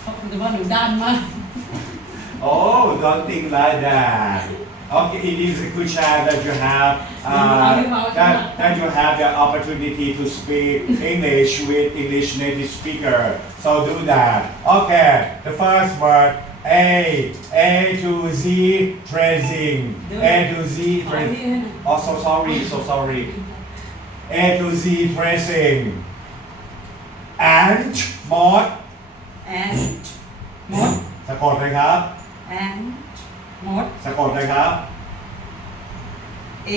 เพราะคุณจะว่าหนูด้านมาก Oh, don't think like that. Okay, it is a good chance that you have uh, that, that you have the opportunity to speak English with English native speaker. So do that. Okay, the first word A A to Z tracing. A to Z ขอ tracing. ที่ให้หน่อย Oh, so sorry, so sorry. A to Z tracing. And mod แอนมดสะกดเลยครับ แอนมดสะกดเลยครับ เอ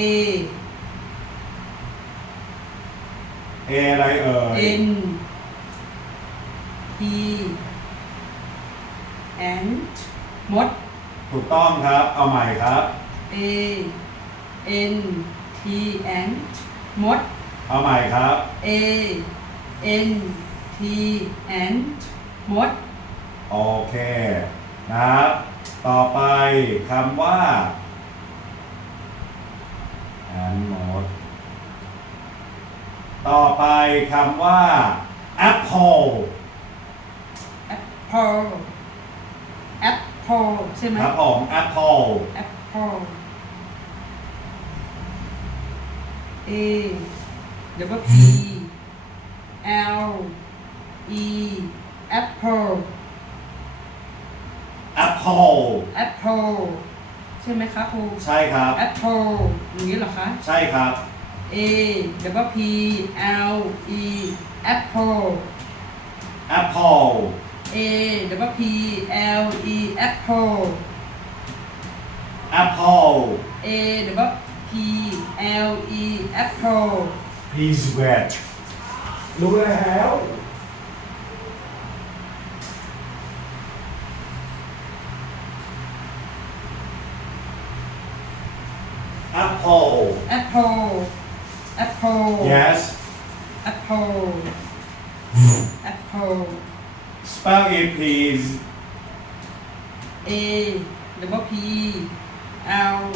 A อะไรเอ่ยเอ็นทีแอนมด ถูกต้องครับ เอาใหม่ครับ A N T N มด เอาใหม่ครับ A N T N มด โอเคนะครับ ต่อไปคำว่า and mode ต่อไปคำว่า apple Apple Apple ใช่ไหมครับผม apple Apple A W P L E Apple apple Apple ใช่ไหมคะครู ใช่ครับ Apple อย่างนี้เหรอคะ ใช่ครับ A W P L E Apple apple A W P L E Apple apple A W P L E Apple please wait รู้แล้ว apple. Apple. Apple. Yes? Apple. Apple. Spell it please. A W P L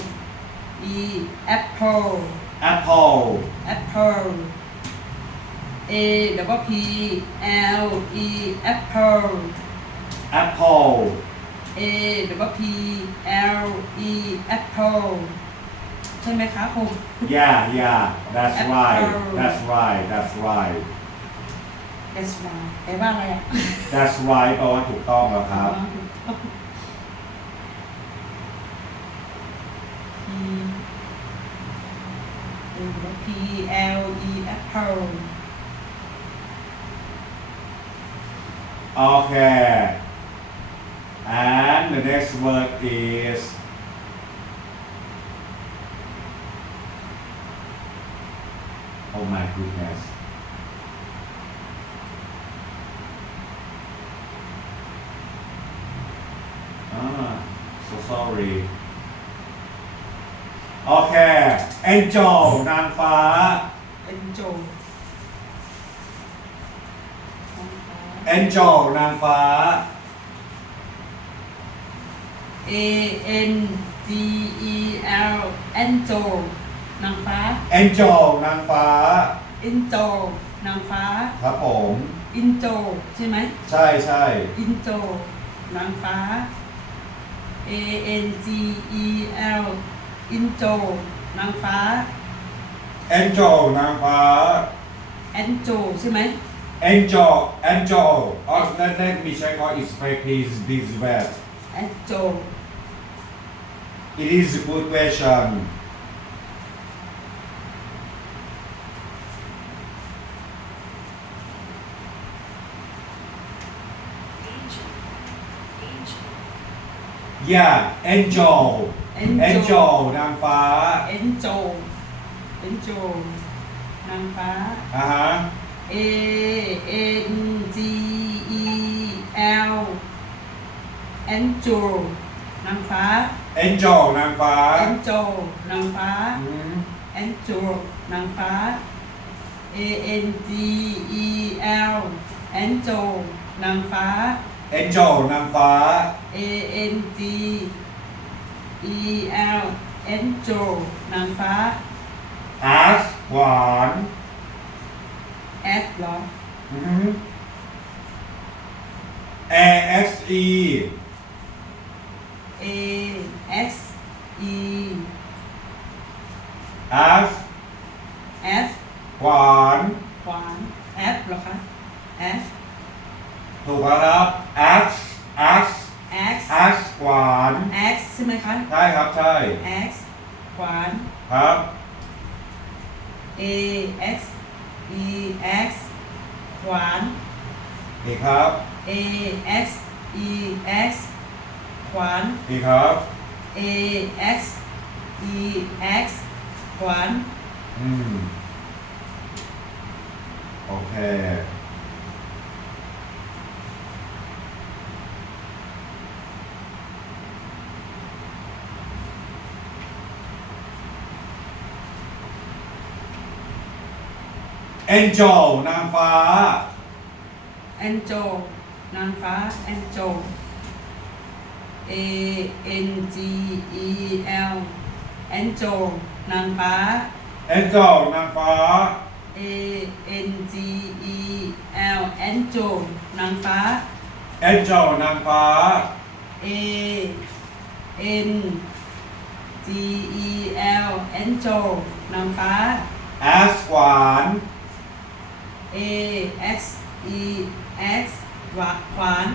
E Apple. Apple. Apple. A W P L E Apple. Apple. A W P L E Apple ใช่ไหมคะครู yeah yeah that's right Apple. that's right that's right That's why แปลว่าอะไรอ่ะ that's right แปลว่าถูกต้องแล้วครับ P P L E Apple okay and the next word is oh my goodness ah so sorry โอเค angel นางฟ้า Angel angel นางฟ้า A N G E L Angel นางฟ้า angel นางฟ้า Angel นางฟ้า ครับผม Angel ใช่ไหม ใช่ใช่ Angel นางฟ้า A N G E L Angel นางฟ้า angel นางฟ้า Angel ใช่ไหม angel angel oh let, let me check how it's spelled please this word Angel it is a good question yeah angel Angel angel นางฟ้า Angel Angel นางฟ้า อ่าฮะ A N G E L Angel นางฟ้า angel นางฟ้า Angel นางฟ้า อืม Angel นางฟ้า A N G E L Angel นางฟ้า angel นางฟ้า A N G E L Angel นางฟ้า as หวาน S เหรอ อือฮึ A S E A S E F F ขวาน ขวาน F เหรอคะ F ถูกแล้วครับ X X X X ขวาน X ใช่ไหมคะ ใช่ครับใช่ X ขวาน ครับ A X E X ขวานอีกครับ A X E X ขวานอีกครับ A X E X ขวาน อืม โอเค Angel นางฟ้า Angel นางฟ้า Angel A N G E L Angel นางฟ้า Angel นางฟ้า A N G E L Angel นางฟ้า Angel นางฟ้า A N G E L Angel นางฟ้า S หวาน A X E X หวาขวาน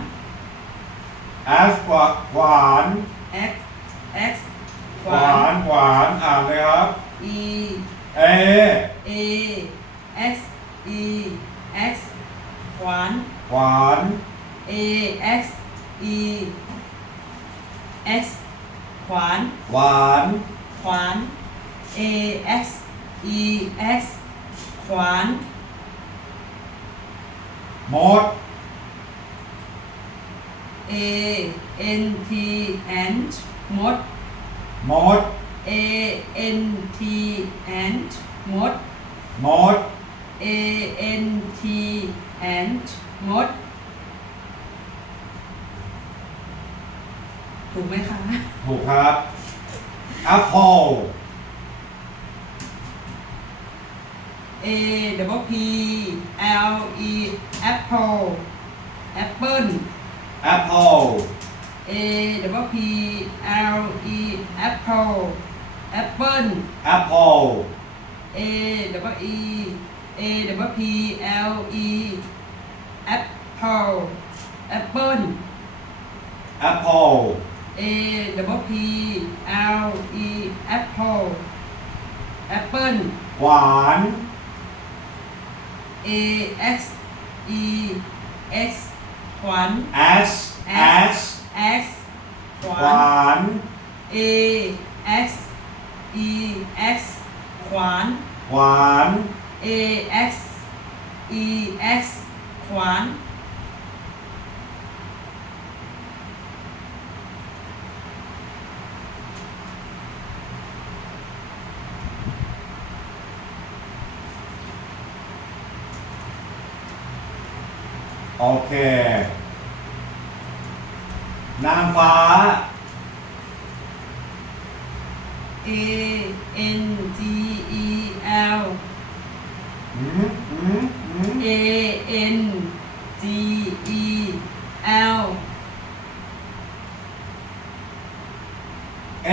S หวาหวาน X X ขหวาวานนหวานอ่านเลยครับ E A A X E X ขวานหวาน A X E X ขวาน หวาน ขวาน A X E X ขวาน มด A N T and มดมด A N T and มดมด A N T and มด ถูกไหมคะ ถูกครับ Apple A W P L E apple apple Apple A W P L E apple apple Apple A W E A W P L E apple apple Apple A W P L E apple apple หวาน A X E X ขวัญ S S X ข ห วั ว ญ าน A X E X ขวาน หวาน A X E X ขวาน โอเค นางฟ้า A N G E L หืมหืมหืม A N G E L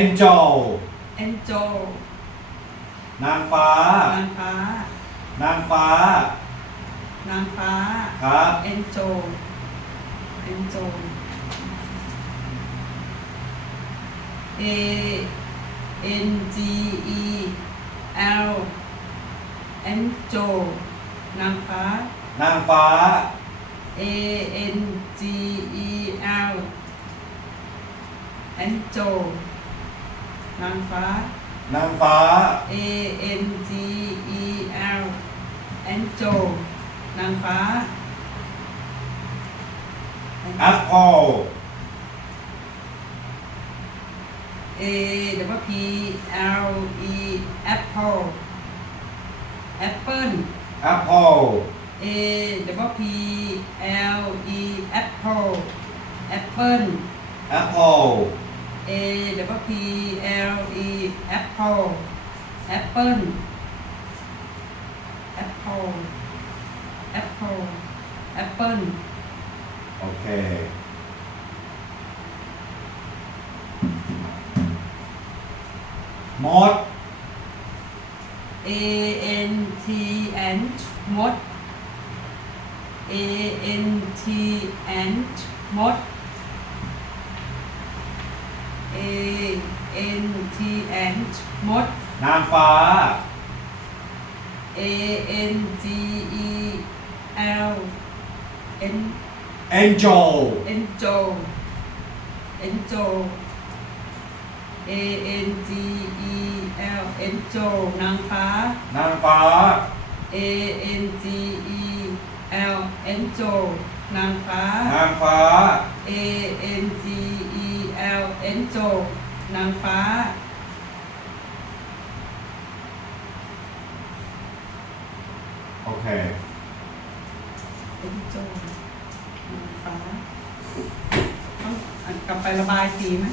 Angel Angel นางฟ้า นางฟ้า นางฟ้านางฟ้า ครับ Angel Angel A N G E L Angel นางฟ้า นางฟ้า A N G E L Angel นางฟ้า นางฟ้า A N G E L Angel นางฟ้า Apple A W P L E Apple. Apple. Apple A W P L E Apple. Apple. Apple A W P L E Apple. Apple. Apple. Apple. Apple โอเค มด A N T ant มด A N T ant มด A N T ant มด นางฟ้า A N G E L N angel Angel Angel A N G E L Angel นางฟ้า นางฟ้า A N G E L Angel นางฟ้า นางฟ้า A N G E L Angel นางฟ้า โอเค ไประบายสีไหม